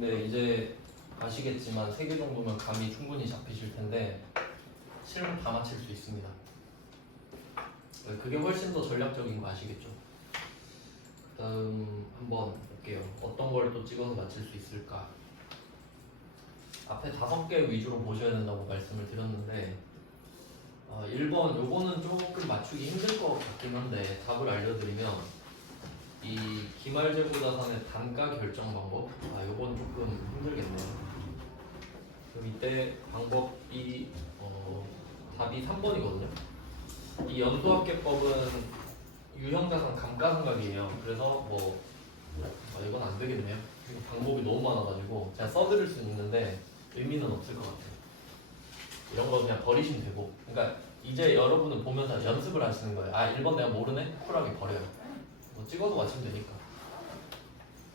근데 이제 아시겠지만 3개 정도면 감이 충분히 잡히실 텐데 실무 다 맞힐 수 있습니다. 그게 훨씬 더 전략적인 거 아시겠죠? 그 다음 한번 볼게요. 어떤 걸 또 찍어서 맞힐 수 있을까? 앞에 5개 위주로 보셔야 된다고 말씀을 드렸는데 1번 요거는 조금 맞추기 힘들 것 같긴 한데 답을 알려드리면 이 기말재고자산의 단가 결정 방법 요건 조금 힘들겠네요. 그럼 이때 방법이 답이 3번이거든요. 이 연소합계법은 유형자산 감가상각이에요. 그래서 이건 안 되겠네요. 방법이 너무 많아가지고 제가 써드릴 수는 있는데 의미는 없을 것 같아요. 이런 거 그냥 버리시면 되고, 그러니까 이제 여러분은 보면서 연습을 하시는 거예요. 1번 내가 모르네? 쿨하게 버려요. 찍어서 맞추면 되니까.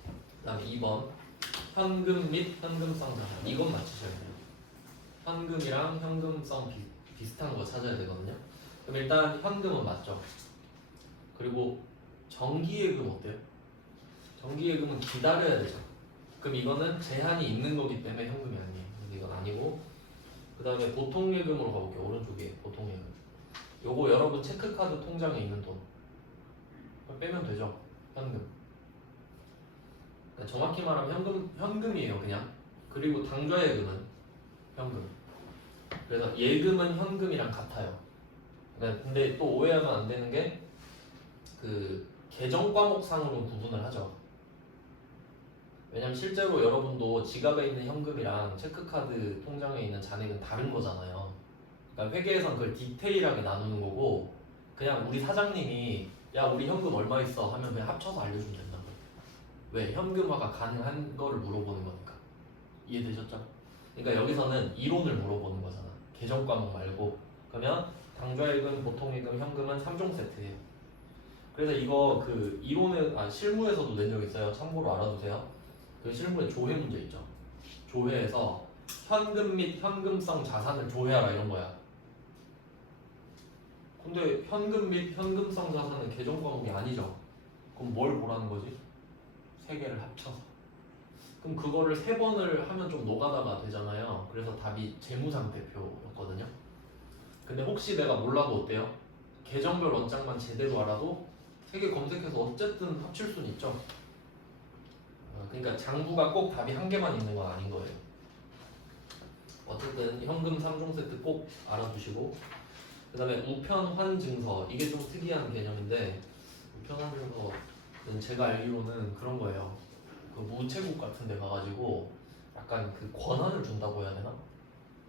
그 다음에 2번 현금 및 현금성 자산, 이건 맞추셔야 돼요. 현금이랑 현금성 비슷한 거 찾아야 되거든요. 그럼 일단 현금은 맞죠. 그리고 정기예금 어때요? 정기예금은 기다려야 되죠. 그럼 이거는 제한이 있는 거기 때문에 현금이 아니에요. 이건 아니고, 그 다음에 보통예금으로 가볼게요. 오른쪽에 보통예금. 요거 여러분 체크카드 통장에 있는 돈 빼면 되죠. 현금. 그러니까 정확히 말하면 현금이에요. 그냥. 그리고 당좌예금은 현금. 그래서 예금은 현금이랑 같아요. 그러니까 근데 또 오해하면 안 되는 게 그 계정 과목상으로 구분을 하죠. 왜냐면 실제로 여러분도 지갑에 있는 현금이랑 체크카드 통장에 있는 잔액은 다른 거잖아요. 그러니까 회계에선 그걸 디테일하게 나누는 거고, 그냥 우리 사장님이 야 우리 현금 얼마 있어 하면 그냥 합쳐서 알려주면 된다는 거예요. 왜? 현금화가 가능한 거를 물어보는 거니까. 이해되셨죠? 그러니까 여기서는 이론을 물어보는 거잖아. 계정 과목 말고. 그러면 당좌예금, 보통예금, 현금은 3종 세트예요. 그래서 이거 그 이론에 실무에서도 낸 적 있어요. 참고로 알아두세요. 그 실무에 조회 문제 있죠. 조회에서 현금 및 현금성 자산을 조회하라 이런 거야. 근데 현금 및 현금성 자산은 계정 과목이 아니죠. 그럼 뭘 보라는 거지? 3개를 합쳐서. 그럼 그거를 3번을 하면 좀 노가다가 되잖아요. 그래서 답이 재무상태표였거든요. 근데 혹시 내가 몰라도 어때요? 계정별 원장만 제대로 알아도 3개 검색해서 어쨌든 합칠 수는 있죠. 그러니까 장부가 꼭 답이 1개만 있는 건 아닌 거예요. 어쨌든 현금 3종 세트 꼭 알아두시고, 그 다음에 우편환증서, 이게 좀 특이한 개념인데, 우편환증서는 제가 알기로는 그런 거예요. 그 우체국 같은 데 가가지고 약간 그 권한을 준다고 해야 되나?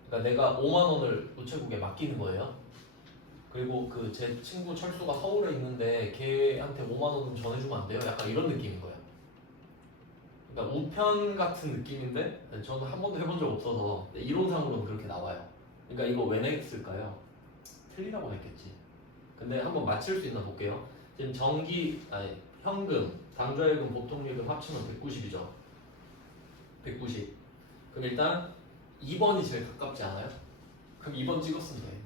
그러니까 내가 5만 원을 우체국에 맡기는 거예요. 그리고 그 제 친구 철수가 서울에 있는데 걔한테 5만 원 전해주면 안 돼요? 약간 이런 느낌인 거예요. 그러니까 우편 같은 느낌인데 저는 한 번도 해본 적 없어서 이론상으로는 그렇게 나와요. 그러니까 이거 왜 냈을까요? 틀리다고 했겠지. 근데 한번 맞힐 수 있나 볼게요. 지금 현금, 당좌예금, 보통예금 합치면 190이죠. 190. 그럼 일단 2번이 제일 가깝지 않아요? 그럼 2번 찍었으면 돼.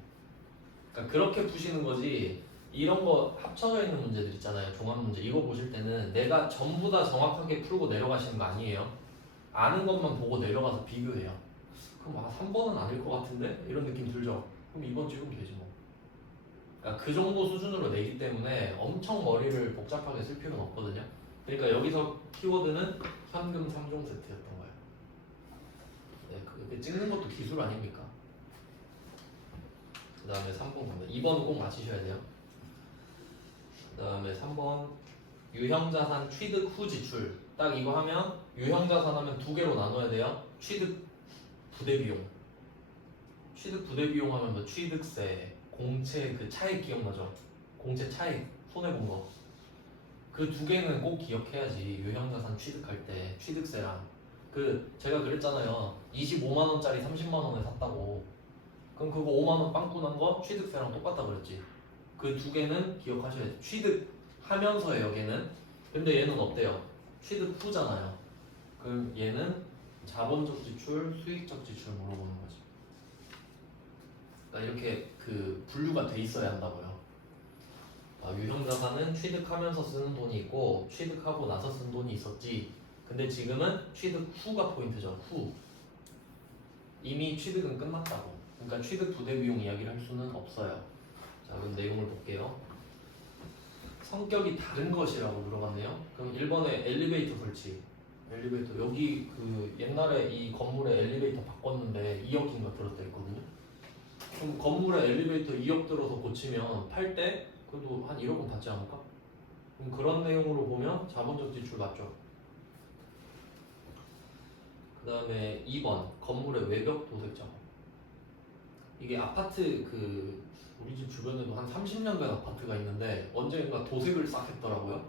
그러니까 그렇게 푸시는 거지. 이런 거 합쳐져 있는 문제들 있잖아요. 종합 문제. 이거 보실 때는 내가 전부 다 정확하게 풀고 내려가시는 거 아니에요. 아는 것만 보고 내려가서 비교해요. 그럼 3번은 아닐 것 같은데? 이런 느낌 들죠? 그럼 2번 찍으면 되지 뭐. 그러니까 그 정도 수준으로 내기 때문에 엄청 머리를 복잡하게 쓸 필요는 없거든요. 그러니까 여기서 키워드는 현금 3종 세트였던 거예요. 네, 그게 찍는 것도 기술 아닙니까? 그 다음에 3번 갑니다. 2번은 꼭 맞히셔야 돼요. 그 다음에 3번 유형자산 취득 후 지출. 딱 이거 하면 유형자산 하면 2개로 나눠야 돼요. 취득 부대비용. 취득 부대비용 하면 뭐 취득세, 공채 그 차익 기억나죠? 공채 차익 손해본 거. 그 2개는 꼭 기억해야지. 유형자산 취득할 때 취득세랑 그 제가 그랬잖아요. 25만 원짜리 30만 원에 샀다고. 그럼 그거 5만 원 빵꾸 난 거 취득세랑 똑같다 그랬지. 그 2개는 기억하셔야 돼요. 취득하면서예요, 걔는. 근데 얘는 어때요? 취득 후잖아요. 그럼 얘는 자본적 지출, 수익적 지출 물어보는 거지. 그러니까 이렇게 그 분류가 돼 있어야 한다고요. 유형자산은 취득하면서 쓰는 돈이 있고 취득하고 나서 쓴 돈이 있었지. 근데 지금은 취득 후가 포인트죠. 후. 이미 취득은 끝났다고. 그러니까 취득 부대 비용 이야기를 할 수는 없어요. 자, 그럼 내용을 볼게요. 성격이 다른 것이라고 물어봤네요. 그럼 1번에 엘리베이터 설치. 엘리베이터 여기 그 옛날에 이 건물에 엘리베이터 바꿨는데 2억인가 들었다 했거든요. 그럼 건물에 엘리베이터 2억 들어서 고치면 팔 때 그래도 한 1억은 받지 않을까? 그럼 그런 내용으로 보면 자본적 지출 맞죠? 그 다음에 2번 건물의 외벽 도색 작업. 이게 아파트 그 우리 집 주변에도 한 30년 된 아파트가 있는데 언젠가 도색을 싹 했더라고요.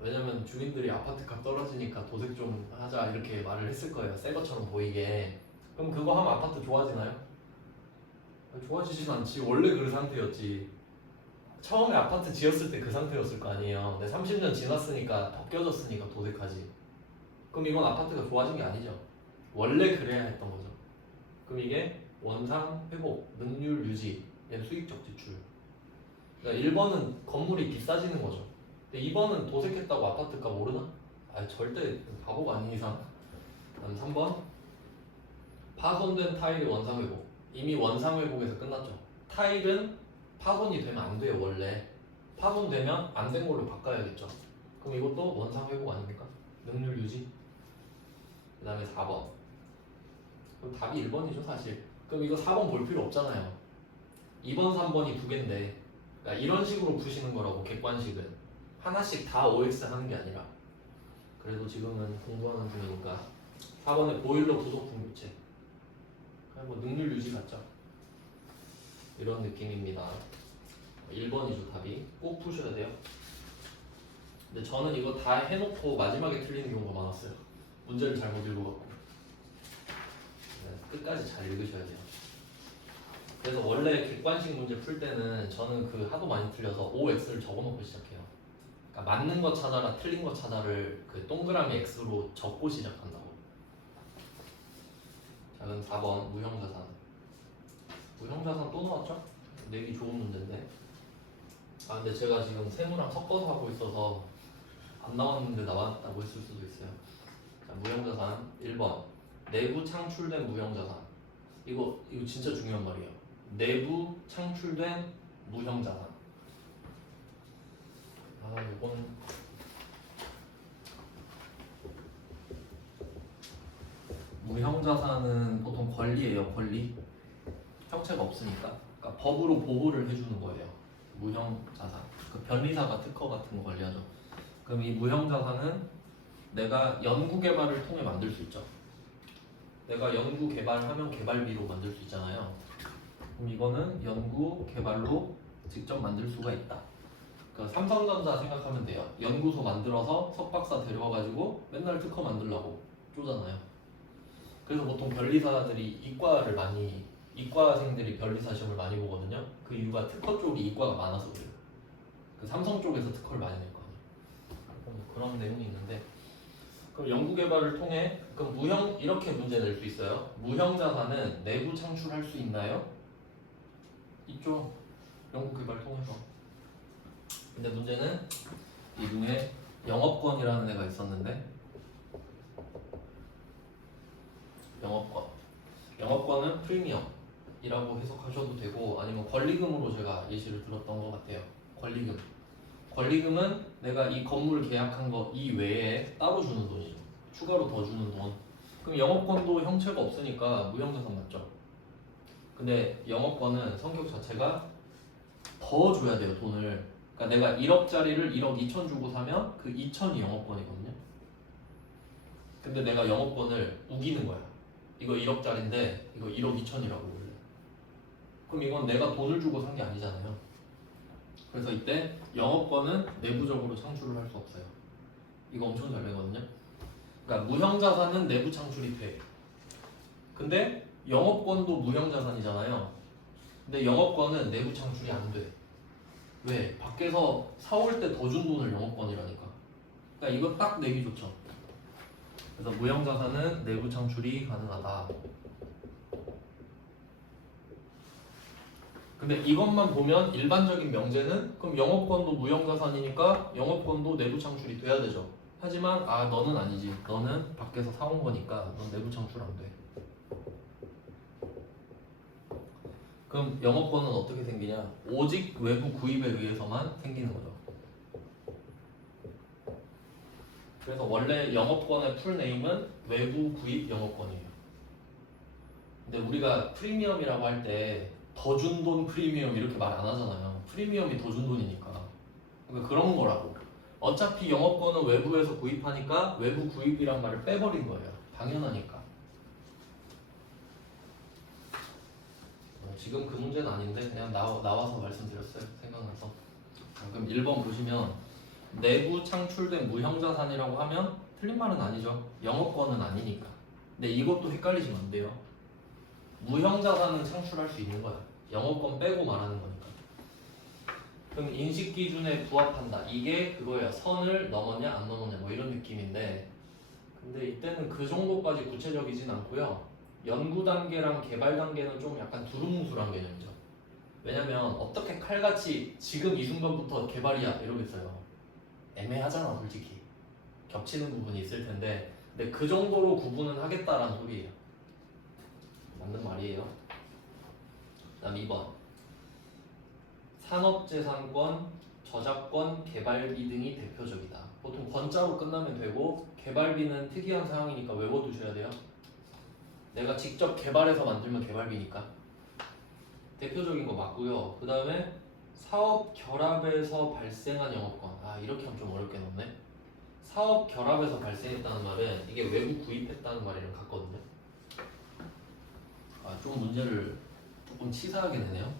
왜냐면 주민들이 아파트 값 떨어지니까 도색 좀 하자 이렇게 말을 했을 거예요. 새 것처럼 보이게. 그럼 그거 하면 아파트 좋아지나요? 좋아지진 않지. 원래 그 상태였지. 처음에 아파트 지었을 때 그 상태였을 거 아니에요. 근데 30년 지났으니까 벗겨졌으니까 도색하지. 그럼 이건 아파트가 좋아진 게 아니죠. 원래 그래야 했던 거죠. 그럼 이게 원상 회복, 능률 유지, 얘는 수익적 지출. 그러니까 1번은 건물이 비싸지는 거죠. 근데 2번은 도색했다고 아파트가 오르나? 아 절대 바보가 아닌 이상. 그다음 3번 파손된 타일의 원상 회복. 이미 원상 회복에서 끝났죠. 타일은 파손이 되면 안 돼요. 원래 파손되면 안 된 걸로 바꿔야겠죠. 그럼 이것도 원상 회복 아닙니까? 능률 유지. 그 다음에 4번. 그럼 답이 1번이죠 사실. 그럼 이거 4번 볼 필요 없잖아요. 2번 3번이 두 개인데 그러니까 이런 식으로 푸시는 거라고. 객관식은 하나씩 다 OX 하는 게 아니라. 그래도 지금은 공부하는 중이니까 4번에 보일러 부속품 교체. 뭐 능률 유지 같죠. 이런 느낌입니다. 1번이죠 답이. 꼭 푸셔야 돼요. 근데 저는 이거 다 해놓고 마지막에 틀리는 경우가 많았어요. 문제를 잘못 읽어갖고. 끝까지 잘 읽으셔야 돼요. 그래서 원래 객관식 문제 풀 때는 저는 그 하도 많이 틀려서 OX를 적어놓고 시작해요. 그러니까 맞는 거 찾아라, 틀린 거 찾아를 그 동그라미 X로 적고 시작한다고. 자, 그럼 4번 무형자산. 무형자산 또 나왔죠? 내기 좋은 문제인데. 아 근데 제가 지금 세무랑 섞어서 하고 있어서 안 나왔는데 나왔다고 했을 수도 있어요. 자, 무형자산 1번 내부 창출된 무형자산. 이거 진짜 중요한 말이에요. 내부 창출된 무형자산. 아 이건 무형자산은 보통 권리예요. 권리. 형체가 없으니까. 그러니까 법으로 보호를 해주는 거예요. 무형자산. 그 변리사가 특허 같은 거 관리하죠. 그럼 이 무형자산은 내가 연구개발을 통해 만들 수 있죠. 내가 연구개발하면 개발비로 만들 수 있잖아요. 그럼 이거는 연구개발로 직접 만들 수가 있다. 그러니까 삼성전자 생각하면 돼요. 연구소 만들어서 석박사 데려와가지고 맨날 특허 만들라고 쪼잖아요. 그래서 보통 변리사들이 이과생들이 변리사 시험을 많이 보거든요. 그 이유가 특허 쪽이 이과가 많아서 그래요. 그 삼성 쪽에서 특허를 많이 낼 거 아니에요. 그런 내용이 있는데, 그럼 연구개발을 통해 그럼 무형 이렇게 문제 낼 수 있어요. 무형자산은 내부 창출할 수 있나요? 있죠. 연구개발 통해서. 근데 문제는 이 중에 영업권이라는 애가 있었는데, 영업권은 프리미엄이라고 해석하셔도 되고 아니면 권리금으로 제가 예시를 들었던 것 같아요. 권리금은 내가 이 건물 계약한 거 이외에 따로 주는 돈이죠. 추가로 더 주는 돈. 그럼 영업권도 형체가 없으니까 무형자산 맞죠? 근데 영업권은 성격 자체가 더 줘야 돼요. 돈을. 그러니까 내가 1억짜리를 1억 2천 주고 사면 그 2천이 영업권이거든요. 근데 내가 영업권을 우기는 거야. 이거 1억짜리인데 이거 1억 2천이라고 원래. 그럼 이건 내가 돈을 주고 산 게 아니잖아요. 그래서 이때 영업권은 내부적으로 창출을 할 수 없어요. 이거 엄청 잘 되거든요. 그러니까 무형자산은 내부 창출이 돼. 근데 영업권도 무형자산이잖아요. 근데 영업권은 내부 창출이 안 돼. 왜? 밖에서 사올 때 더 준 돈을 영업권이라니까. 그러니까 이거 딱 내기 좋죠. 그래서 무형자산은 내부 창출이 가능하다. 근데 이것만 보면 일반적인 명제는 그럼 영업권도 무형자산이니까 영업권도 내부 창출이 돼야 되죠. 하지만 너는 아니지. 너는 밖에서 사온 거니까 넌 내부 창출 안 돼. 그럼 영업권은 어떻게 생기냐? 오직 외부 구입에 의해서만 생기는 거죠. 그래서 원래 영업권의 풀네임은 외부 구입 영업권이에요. 근데 우리가 프리미엄이라고 할 때 더 준 돈 프리미엄 이렇게 말 안 하잖아요. 프리미엄이 더 준 돈이니까. 그러니까 그런 거라고. 어차피 영업권은 외부에서 구입하니까 외부 구입이란 말을 빼버린 거예요. 당연하니까. 지금 그 문제는 아닌데 그냥 나와서 말씀드렸어요. 생각나서. 그럼 1번 보시면 내부 창출된 무형자산이라고 하면 틀린 말은 아니죠. 영업권은 아니니까. 근데 이것도 헷갈리시면 안 돼요. 무형자산은 창출할 수 있는 거야. 영업권 빼고 말하는 거니까. 그럼 인식 기준에 부합한다. 이게 그거예요. 선을 넘었냐 안 넘었냐 뭐 이런 느낌인데, 근데 이때는 그 정도까지 구체적이진 않고요. 연구 단계랑 개발 단계는 좀 약간 두루뭉술한 개념이죠. 왜냐면 어떻게 칼같이 지금 이 순간부터 개발이야 이러겠어요. 애매하잖아 솔직히. 겹치는 부분이 있을 텐데, 근데 그 정도로 구분은 하겠다라는 소리예요. 맞는 말이에요. 그다음 2번. 산업재산권, 저작권, 개발비 등이 대표적이다. 보통 권자로 끝나면 되고, 개발비는 특이한 사항이니까 외워두셔야 돼요. 내가 직접 개발해서 만들면 개발비니까. 대표적인 거 맞고요. 그 다음에 사업 결합에서 발생한 영업권. 이렇게 하면 좀 어렵게 넣네. 사업 결합에서 발생했다는 말은 이게 외부 구입했다는 말이랑 같거든요. 좀 문제를 조금 치사하게 내네요.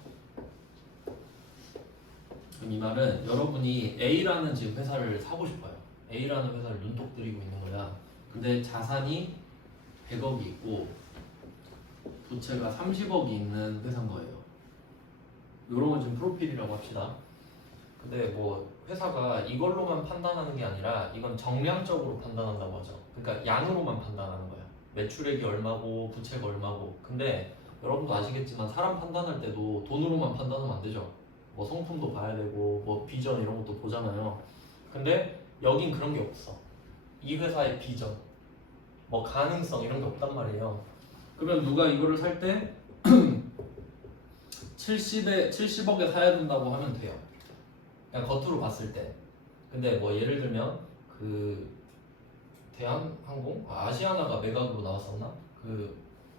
그럼 이 말은 여러분이 A라는 지금 회사를 사고 싶어요. A라는 회사를 눈독 들이고 있는 거야. 근데 자산이 100억이 있고 부채가 30억이 있는 회사인 거예요. 이런 건 지금 프로필이라고 합시다. 근데 뭐 회사가 이걸로만 판단하는 게 아니라 이건 정량적으로 판단한다고 하죠. 그러니까 양으로만 판단하는 거야. 매출액이 얼마고 부채가 얼마고. 근데 여러분도 아시겠지만 사람 판단할 때도 돈으로만 판단하면 안 되죠. 뭐 성품도 봐야 되고 뭐 비전 이런 것도 보잖아요. 근데 여긴 그런 게 없어. 이 회사의 비전, 뭐 가능성 이런 게 없단 말이에요. 그러면 누가 이거를 살 때 70억에 사야 된다고 하면 돼요. 그냥 겉으로 봤을 때. 근데 뭐 예를 들면 그 대한항공? 아시아나가 매각으로 나왔었나? 그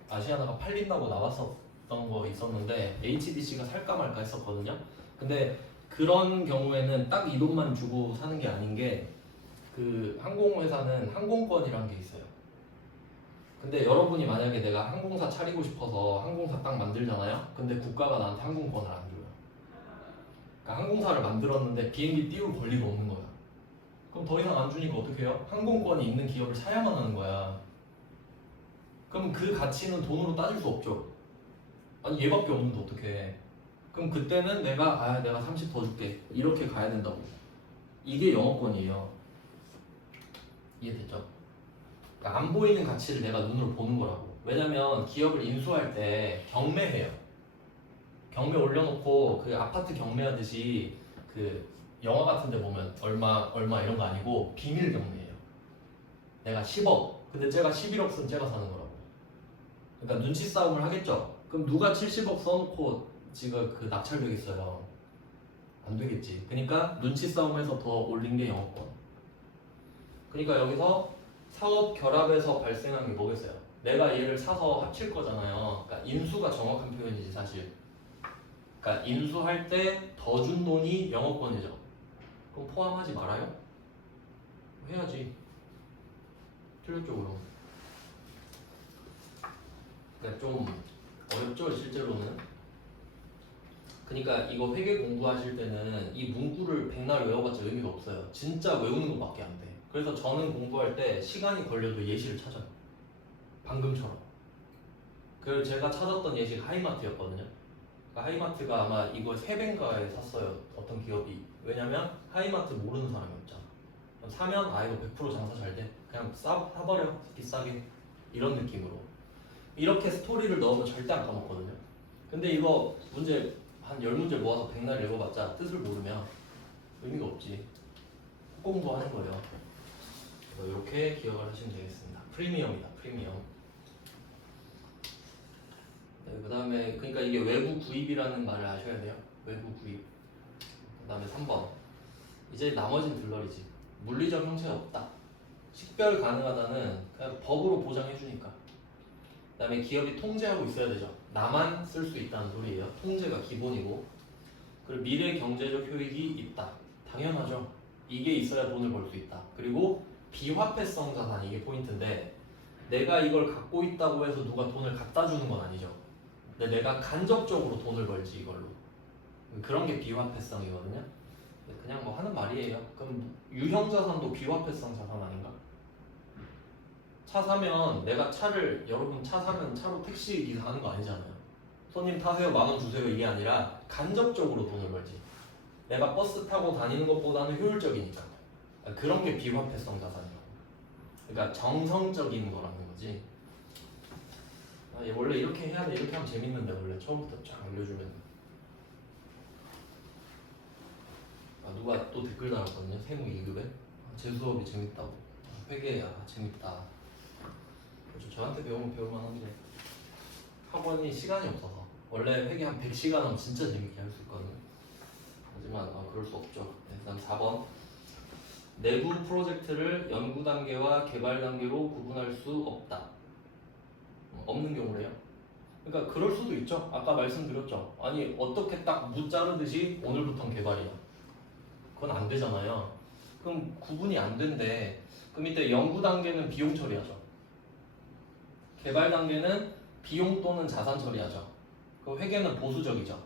아시아나가 팔린다고 나왔었던 거 있었는데 HDC가 살까 말까 했었거든요. 근데 그런 경우에는 딱 이 돈만 주고 사는 게 아닌 게, 그 항공회사는 항공권이라는 게 있어요. 근데 여러분이 만약에 내가 항공사 차리고 싶어서 항공사 딱 만들잖아요. 근데 국가가 나한테 항공권을 안 줘요. 그러니까 항공사를 만들었는데 비행기 띄울 권리가 없는 거야. 그럼 더 이상 안 주니까 어떻게 해요? 항공권이 있는 기업을 사야만 하는 거야. 그럼 그 가치는 돈으로 따질 수 없죠. 아니 얘밖에 없는데 어떡해. 그럼 그때는 내가 30 더 줄게 이렇게 가야 된다고. 이게 영업권이에요. 이해됐죠? 그러니까 안 보이는 가치를 내가 눈으로 보는 거라고. 왜냐면 기업을 인수할 때 경매해요. 경매 올려놓고 그 아파트 경매하듯이 그 영화 같은 데 보면 얼마 이런 거 아니고 비밀 경매예요. 내가 10억 근데 쟤가 11억 쓴 쟤가 사는 거라고. 그러니까 눈치 싸움을 하겠죠. 그럼 누가 70억 써놓고 지금 그 낙찰되겠어요? 안 되겠지. 그러니까 눈치 싸움에서 더 올린 게 영업권. 그러니까 여기서 사업 결합에서 발생한 게 뭐겠어요? 내가 얘를 사서 합칠 거잖아요. 그러니까 인수가 정확한 표현이지 사실. 그러니까 인수할 때 더 준 돈이 영업권이죠. 그럼 포함하지 말아요? 해야지. 틀렸죠 그럼. 그러니까 좀 어렵죠 실제로는. 그러니까 이거 회계 공부하실 때는 이 문구를 백날 외워봤자 의미가 없어요. 진짜 외우는 것밖에 안 돼. 그래서 저는 공부할 때 시간이 걸려도 예시를 찾아요. 방금처럼. 그리고 제가 찾았던 예시가 하이마트였거든요. 그러니까 하이마트가 아마 이걸 3배인가에 샀어요. 어떤 기업이. 왜냐면 하이마트 모르는 사람이 없잖아. 그럼 사면 이거 100% 장사 잘 돼. 그냥 사버려 비싸게. 이런 느낌으로. 이렇게 스토리를 넣으면 절대 안 까먹거든요. 근데 이거 문제 한 10문제 모아서 백날 읽어봤자 뜻을 모르면 의미가 없지. 공부하는 거예요. 이렇게 기억을 하시면 되겠습니다. 프리미엄이다. 프리미엄. 네, 그 다음에 그러니까 이게 외부 구입이라는 말을 아셔야 돼요. 외부 구입. 그 다음에 3번. 이제 나머지는 들러리지. 물리적 형체가 없다. 식별 가능하다는 그냥 법으로 보장해주니까. 그 다음에 기업이 통제하고 있어야 되죠. 나만 쓸 수 있다는 소리예요. 통제가 기본이고. 그리고 미래 경제적 효익이 있다. 당연하죠. 이게 있어야 돈을 벌 수 있다. 그리고 비화폐성 자산, 이게 포인트인데, 내가 이걸 갖고 있다고 해서 누가 돈을 갖다 주는 건 아니죠. 근데 내가 간접적으로 돈을 벌지 이걸로. 그런 게 비화폐성이거든요. 그냥 뭐 하는 말이에요. 그럼 유형 자산도 비화폐성 자산 아닌가? 차 사면 내가 차를, 여러분 차 사면 차로 택시 기사 하는 거 아니잖아요. 손님 타세요, 10,000원 주세요, 이게 아니라 간접적으로 돈을 벌지. 내가 버스 타고 다니는 것보다는 효율적이니까. 그런 게 비화폐성 자산이라고. 그러니까 정성적인 거라는 거지. 원래 이렇게 해야 돼. 이렇게 하면 재밌는데, 원래 처음부터 쫙 알려주면. 누가 또 댓글 달았거든요. 세무 2급에 제 수업이 재밌다고. 회계야 재밌다. 그렇죠. 저한테 배우면 배울만한데 학원이 시간이 없어서. 원래 회계 한 100시간 하면 진짜 재밌게 할 수 있거든요. 하지만 그럴 수 없죠. 네, 그다음 4번. 내부 프로젝트를 연구 단계와 개발 단계로 구분할 수 없다. 없는 경우래요. 그러니까 그럴 수도 있죠. 아까 말씀드렸죠. 아니 어떻게 딱 무 자르듯이 오늘부터는 개발이야. 그건 안 되잖아요. 그럼 구분이 안 된대. 그럼 이때 연구 단계는 비용 처리하죠. 개발 단계는 비용 또는 자산 처리하죠. 그 회계는 보수적이죠.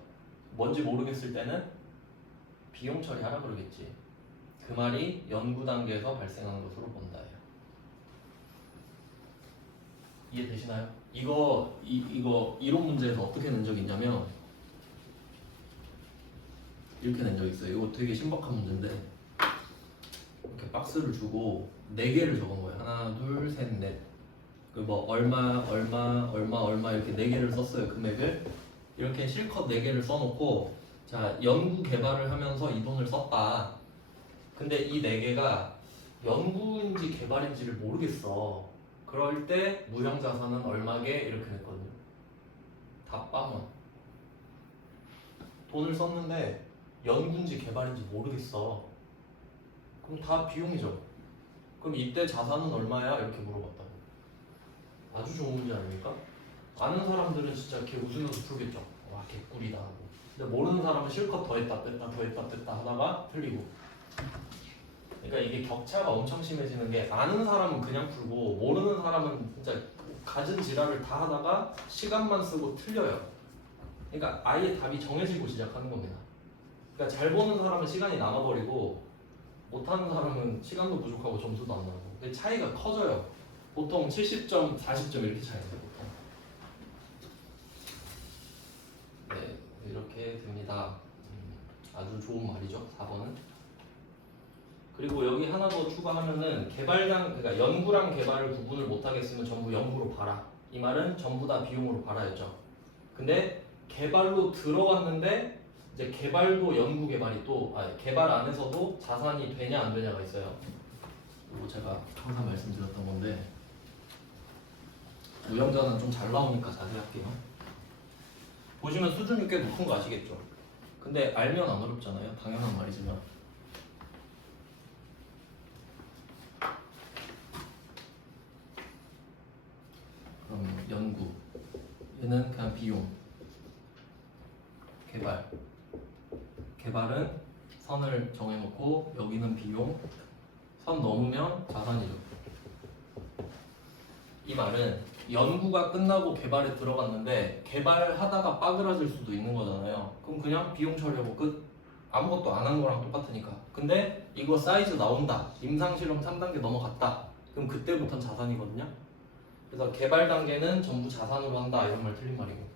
뭔지 모르겠을 때는 비용 처리하라 그러겠지. 그 말이 연구 단계에서 발생하는 것으로 본다예요. 이해되시나요? 이거 이론 문제에서 어떻게 낸 적이 있냐면 이렇게 낸 적이 있어요. 이거 되게 신박한 문제인데 이렇게 박스를 주고 4개를 적은 거예요. 하나, 둘, 셋, 넷. 그 뭐 얼마 이렇게 4개를 썼어요. 금액을 이렇게 실컷 4개를 써놓고, 자 연구 개발을 하면서 이 돈을 썼다. 근데 이 4개가 연구인지 개발인지를 모르겠어. 그럴 때 무형 자산은 얼마게 이렇게 냈거든요. 다 빵원. 돈을 썼는데 연구인지 개발인지 모르겠어. 그럼 다 비용이죠. 그럼 이때 자산은 얼마야? 이렇게 물어봤다고. 아주 좋은 문제 아닙니까? 아는 사람들은 진짜 걔 웃으면서 풀겠죠. 와 개꿀이다 하고. 근데 모르는 사람은 실컷 더했다 뺐다 하다가 틀리고. 그러니까 이게 격차가 엄청 심해지는 게, 아는 사람은 그냥 풀고 모르는 사람은 진짜 가진 지랄을 다 하다가 시간만 쓰고 틀려요. 그러니까 아예 답이 정해지고 시작하는 겁니다. 그러니까 잘 보는 사람은 시간이 남아버리고 못하는 사람은 시간도 부족하고 점수도 안 나고. 근데 차이가 커져요. 보통 70점, 40점 이렇게 차이나요. 보통. 네, 이렇게 됩니다. 아주 좋은 말이죠. 4번은. 그리고 여기 하나 더 추가하면은 그러니까 연구랑 개발을 구분을 못하겠으면 전부 연구로 봐라. 이 말은 전부 다 비용으로 봐라였죠. 근데 개발로 들어갔는데 이제 개발도 연구 개발이 또 개발 안에서도 자산이 되냐 안 되냐가 있어요. 이거 제가 항상 말씀드렸던 건데 무형자는 좀 잘 나오니까 자세히 할게요. 보시면 수준이 꽤 높은 거 아시겠죠? 근데 알면 안 어렵잖아요. 당연한 말이지만. 그럼 연구 얘는 그냥 비용. 개발은 선을 정해놓고 여기는 비용, 선 넘으면 자산이죠. 이 말은 연구가 끝나고 개발에 들어갔는데 개발하다가 빠그라질 수도 있는 거잖아요. 그럼 그냥 비용 처리하고 끝. 아무것도 안 한 거랑 똑같으니까. 근데 이거 사이즈 나온다. 임상실험 3단계 넘어갔다. 그럼 그때부터는 자산이거든요. 그래서 개발 단계는 전부 자산으로 한다. 이런 말 틀린 말이고.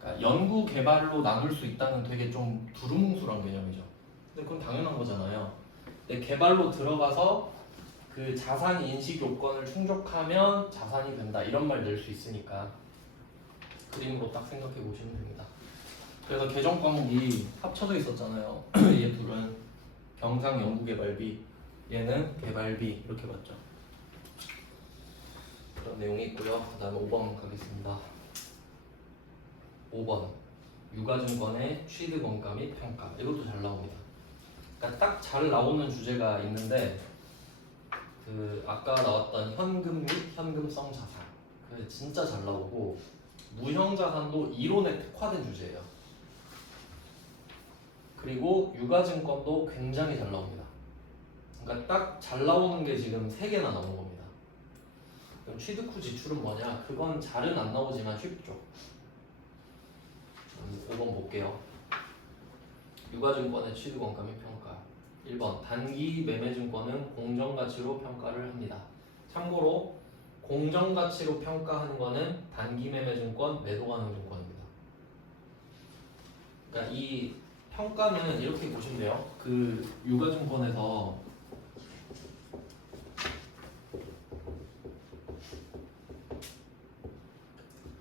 그러니까 연구 개발로 나눌 수 있다는 되게 좀 두루뭉술한 개념이죠. 근데 그건 당연한 거잖아요. 근데 개발로 들어가서 그 자산 인식 요건을 충족하면 자산이 된다. 이런 말 낼 수 있으니까 그림으로 딱 생각해 보시면 됩니다. 그래서 개정 과목이 합쳐져 있었잖아요. 얘 둘은 경상 연구개발비, 얘는 개발비 이렇게 봤죠. 그런 내용이 있고요. 그 다음에 5번 가겠습니다. 5번 유가증권의 취득원가 및 평가. 이것도 잘 나옵니다. 그러니까 딱 잘 나오는 주제가 있는데 그 아까 나왔던 현금 및 현금성 자산 그 진짜 잘 나오고 무형 자산도 이론에 특화된 주제예요. 그리고 유가증권도 굉장히 잘 나옵니다. 그러니까 딱 잘 나오는 게 지금 3개나 나온 겁니다. 그럼 취득 후 지출은 뭐냐? 그건 잘은 안 나오지만 쉽죠. 5번 볼게요. 유가증권의 취득원가 및 평가. 1번 단기 매매증권은 공정가치로 평가를 합니다. 참고로 공정가치로 평가하는 거는 단기 매매증권, 매도가능증권입니다. 그러니까 이 평가는 이렇게 보시면 돼요. 그 유가증권에서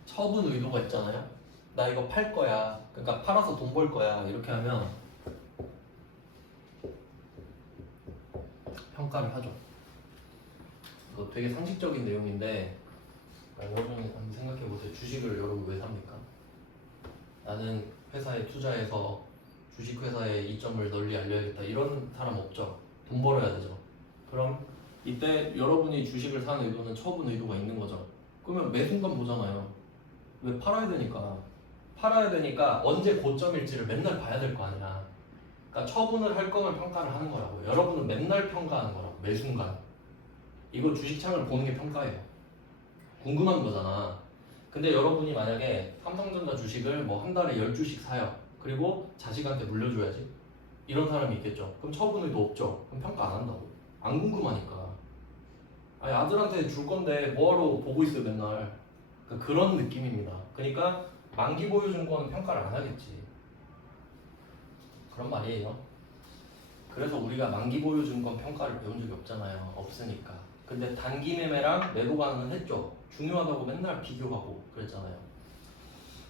처분 의도가 있잖아요. 나 이거 팔 거야. 그러니까 팔아서 돈 벌 거야. 이렇게 하면 평가를 하죠. 이거 되게 상식적인 내용인데 여러분 한번 생각해 보세요. 주식을 여러분 왜 삽니까? 나는 회사에 투자해서 주식회사의 이점을 널리 알려야겠다. 이런 사람 없죠. 돈 벌어야 되죠. 그럼 이때 여러분이 주식을 사는 의도는 처분 의도가 있는 거죠. 그러면 매 순간 보잖아요. 왜 팔아야 되니까. 팔아야 되니까 언제 고점일지를 맨날 봐야 될 거 아니야. 그러니까 처분을 할 거면 평가를 하는 거라고. 여러분은 맨날 평가하는 거라고. 매 순간. 이거 주식창을 보는 게 평가예요. 궁금한 거잖아. 근데 여러분이 만약에 삼성전자 주식을 뭐 한 달에 10주씩 사요. 그리고 자식한테 물려줘야지. 이런 사람이 있겠죠. 그럼 처분 의도 없죠. 그럼 평가 안 한다고. 안 궁금하니까. 아니 아들한테 줄 건데 뭐하러 보고 있어요 맨날. 그러니까 그런 느낌입니다. 그러니까 만기 보유 증권은 평가를 안 하겠지. 그런 말이에요. 그래서 우리가 만기 보유 증권 평가를 배운 적이 없잖아요. 없으니까. 근데 단기 매매랑 매도 가능은 했죠. 중요하다고 맨날 비교하고 그랬잖아요.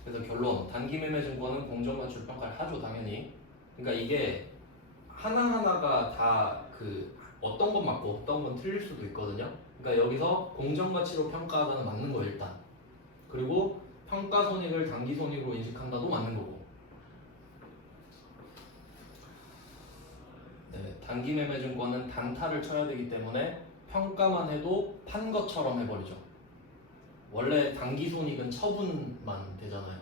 그래서 결론, 단기 매매 증권은 공정가치로 평가를 하죠, 당연히. 그러니까 이게 하나하나가 다 그 어떤 건 맞고 어떤 건 틀릴 수도 있거든요. 그러니까 여기서 공정가치로 평가하다는 맞는 거 일단. 그리고 평가 손익을 단기 손익으로 인식한다도 맞는 거고. 네, 단기 매매 증권은 단타를 쳐야 되기 때문에 평가만 해도 판 것처럼 해버리죠. 원래 단기 손익은 처분만 되잖아요.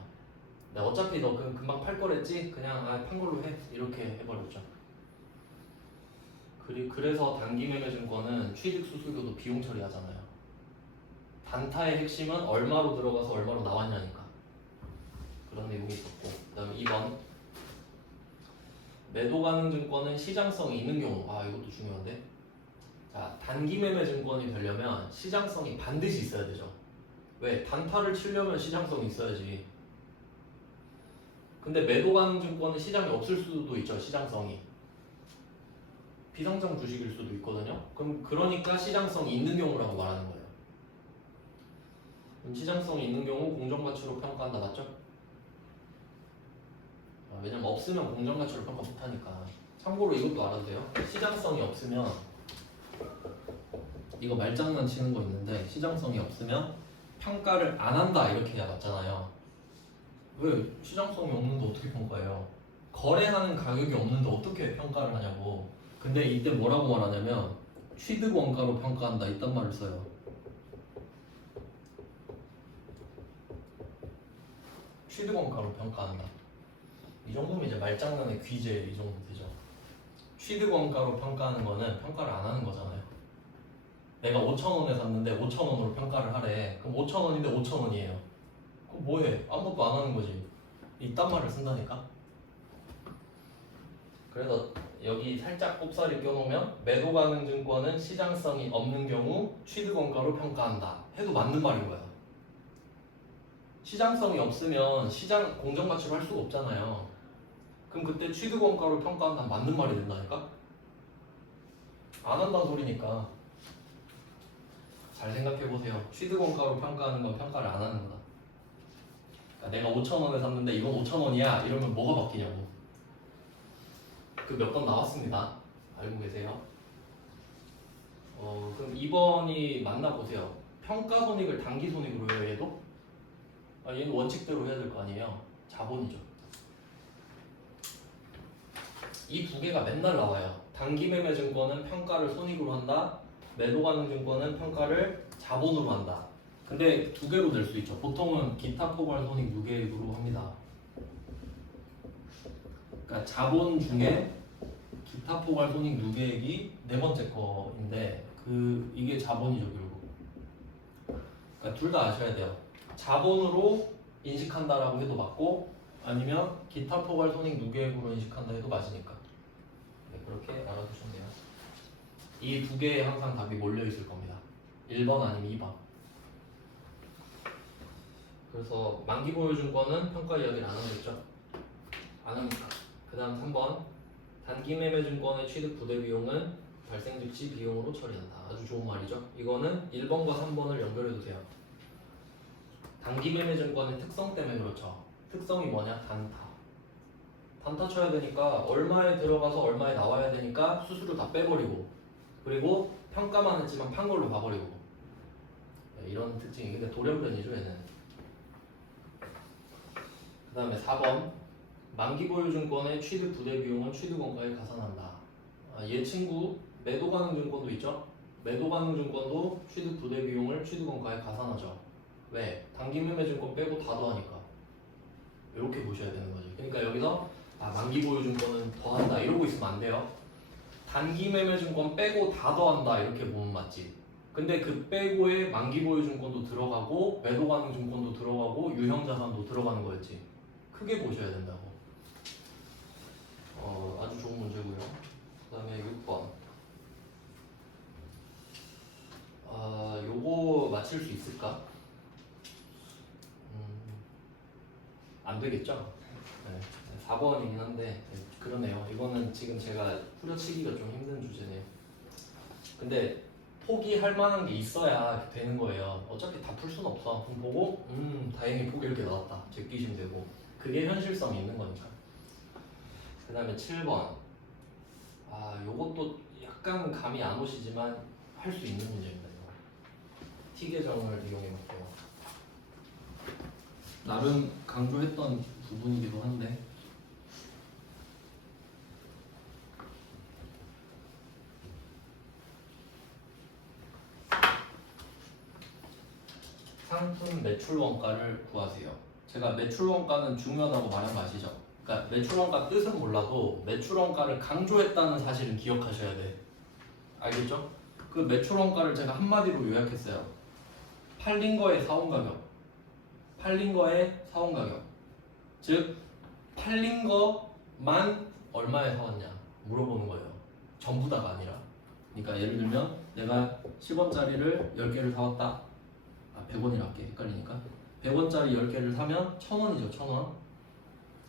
네, 어차피 너 금방 팔 거랬지? 그냥 판 걸로 해. 이렇게 해버렸죠. 그래서 단기 매매 증권은 취득 수수료도 비용 처리하잖아요. 단타의 핵심은 얼마로 들어가서 얼마로 나왔냐니까. 그런 내용이 있었고. 그 다음에 2번 매도 가능 증권은 시장성이 있는 경우. 이것도 중요한데. 자, 단기 매매 증권이 되려면 시장성이 반드시 있어야 되죠. 왜? 단타를 치려면 시장성이 있어야지. 근데 매도 가능 증권은 시장이 없을 수도 있죠. 시장성이. 비상장 주식일 수도 있거든요. 그러니까 시장성이 있는 경우라고 말하는 거예요. 그럼 시장성이 있는 경우 공정가치로 평가한다. 맞죠? 왜냐면 없으면 공정가치로 평가 못하니까. 참고로 이것도 알아도 돼요. 시장성이 없으면 이거 말장난 치는 거 있는데 시장성이 없으면 평가를 안 한다 이렇게 해야 맞잖아요. 왜? 시장성이 없는데 어떻게 평가해요? 거래하는 가격이 없는데 어떻게 평가를 하냐고. 근데 이때 뭐라고 말하냐면 취득 원가로 평가한다 이딴 말을 써요. 취득 원가로 평가한다. 이 정도면 이제 말장난의 귀재 이 정도 되죠. 취득 원가로 평가하는 거는 평가를 안 하는 거잖아요. 내가 5,000원에 샀는데 5,000원으로 평가를 하래. 그럼 5,000원인데 5,000원이에요. 그럼 뭐해? 아무것도 안 하는 거지. 이딴 말을 쓴다니까. 그래서 여기 살짝 꼽사리 껴놓으면 매도 가능 증권은 시장성이 없는 경우 취득 원가로 평가한다 해도 맞는 말인 거야. 시장성이 없으면 시장 공정가치로 할 수가 없잖아요. 그럼 그때 취득 원가로 평가한다면 맞는 말이 된다니까? 안 한다는 소리니까. 잘 생각해보세요. 취득 원가로 평가하는 건 평가를 안 하는 거다. 그러니까 내가 5,000원에 샀는데 이건 5,000원이야 이러면 뭐가 바뀌냐고. 그 몇 번 나왔습니다. 알고 계세요? 그럼 2번이 맞나 보세요. 평가 손익을 단기 손익으로 해요, 얘도? 얘는 원칙대로 해야 될 거 아니에요. 자본이죠. 이 두 개가 맨날 나와요. 단기 매매 증권은 평가를 손익으로 한다. 매도 가능 증권은 평가를 자본으로 한다. 근데 두 개로 낼 수 있죠. 보통은 기타 포괄 손익 무계획으로 합니다. 그러니까 자본 중에 기타 포괄 손익 무계획이 네 번째 거인데 이게 자본이죠, 결국. 그러니까 둘 다 아셔야 돼요. 자본으로 인식한다라고 해도 맞고 아니면 기타 포괄 손익 무계획으로 인식한다 해도 맞으니까. 네, 그렇게 알아두시면 돼요. 이 두 개에 항상 답이 몰려 있을 겁니다. 1번 아니면 2번. 그래서 만기 보유 증권은 평가 이야기를 안 하겠죠? 안 합니다. 그 다음 3번. 단기 매매 증권의 취득 부대 비용은 발생 즉시 비용으로 처리한다. 아주 좋은 말이죠. 이거는 1번과 3번을 연결해도 돼요. 단기 매매 증권의 특성 때문에 그렇죠. 특성이 뭐냐? 단타. 단타 쳐야 되니까 얼마에 들어가서 얼마에 나와야 되니까 수수료 다 빼버리고 그리고 평가만 했지만 판 걸로 봐버리고 네, 이런 특징이. 근데 돌연변이죠, 얘는. 그 다음에 4번. 만기 보유 증권의 취득 부대 비용은 취득 원가에 가산한다. 얘 친구 매도 가능 증권도 있죠? 매도 가능 증권도 취득 부대 비용을 취득 원가에 가산하죠. 왜? 단기 매매 증권 빼고 다 더하니까. 이렇게 보셔야 되는 거죠. 그러니까 여기서 만기 보유 증권은 더한다 이러고 있으면 안 돼요. 단기 매매 증권 빼고 다 더한다 이렇게 보면 맞지. 근데 그 빼고에 만기 보유 증권도 들어가고 매도 가능 증권도 들어가고 유형 자산도 들어가는 거였지. 크게 보셔야 된다고. 아주 좋은 문제고요. 그 다음에 6번. 요거 맞힐 수 있을까? 안 되겠죠? 네, 4번이긴 한데 네, 그러네요. 이거는 지금 제가 후려치기가 좀 힘든 주제네요. 근데 포기할 만한 게 있어야 되는 거예요. 어차피 다 풀 수는 없어. 그럼 보고 다행히 포기 이렇게 나왔다. 제끼시면 되고 그게 현실성이 있는 거니까. 그 다음에 7번. 요것도 약간 감이 안 오시지만 할 수 있는 문제입니다. 이거. T 계정을 이용해 볼게요. 나름 강조했던 부분이기도 한데 상품 매출 원가를 구하세요. 제가 매출 원가는 중요하다고 말한 거 아시죠? 그러니까 매출 원가 뜻은 몰라도 매출 원가를 강조했다는 사실은 기억하셔야 돼. 알겠죠? 그 매출 원가를 제가 한마디로 요약했어요. 팔린 거에 사온 가격. 팔린 거에 사온 가격. 즉 팔린 거만 얼마에 사왔냐 물어보는 거예요. 전부 다가 아니라. 그러니까 예를 들면 내가 10원짜리를 10개를 사왔다. 100원이라 할게. 헷갈리니까. 100원짜리 10개를 사면 1000원이죠. 1000원.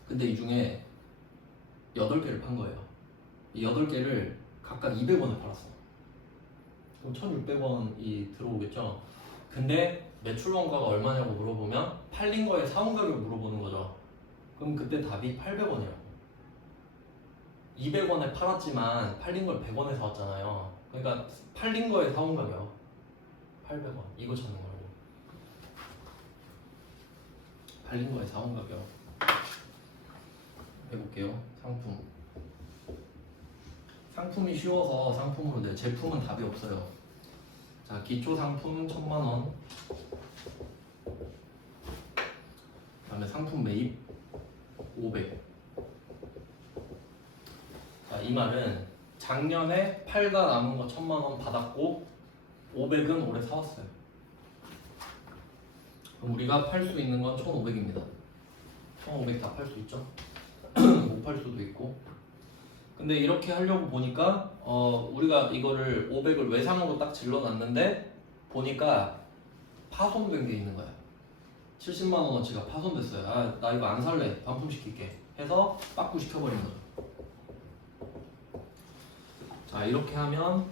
근데 이 중에 8개를 판 거예요. 이 8개를 각각 200원에 팔았어. 그럼 1600원이 들어오겠죠. 근데 매출 원가가 얼마냐고 물어보면 팔린 거에 사온 가격 물어보는 거죠. 그럼 그때 답이 800원이라고. 200원에 팔았지만 팔린 걸 100원에 사왔잖아요. 그러니까 팔린 거에 사온 가격 800원. 이거 찾는 거라고. 팔린 거에 사온 가격. 해볼게요. 상품이 쉬워서 상품으로 내 제품은 답이 없어요. 자, 기초 상품 1000만원. 그다음에 상품 매입 500. 자, 이 말은 작년에 팔다 남은 거 1000만원 받았고 500은 올해 사왔어요. 그럼 우리가 팔 수 있는 건 1500입니다. 1500 다 팔 수 있죠? 못 팔 수도 있고. 근데 이렇게 하려고 보니까 우리가 이거를 500을 외상으로 딱 질러놨는데 보니까 파손된 게 있는 거야. 70만 원어치가 파손됐어요. 나 이거 안 살래. 반품시킬게. 해서 빠꾸 시켜버린 거죠. 자, 이렇게 하면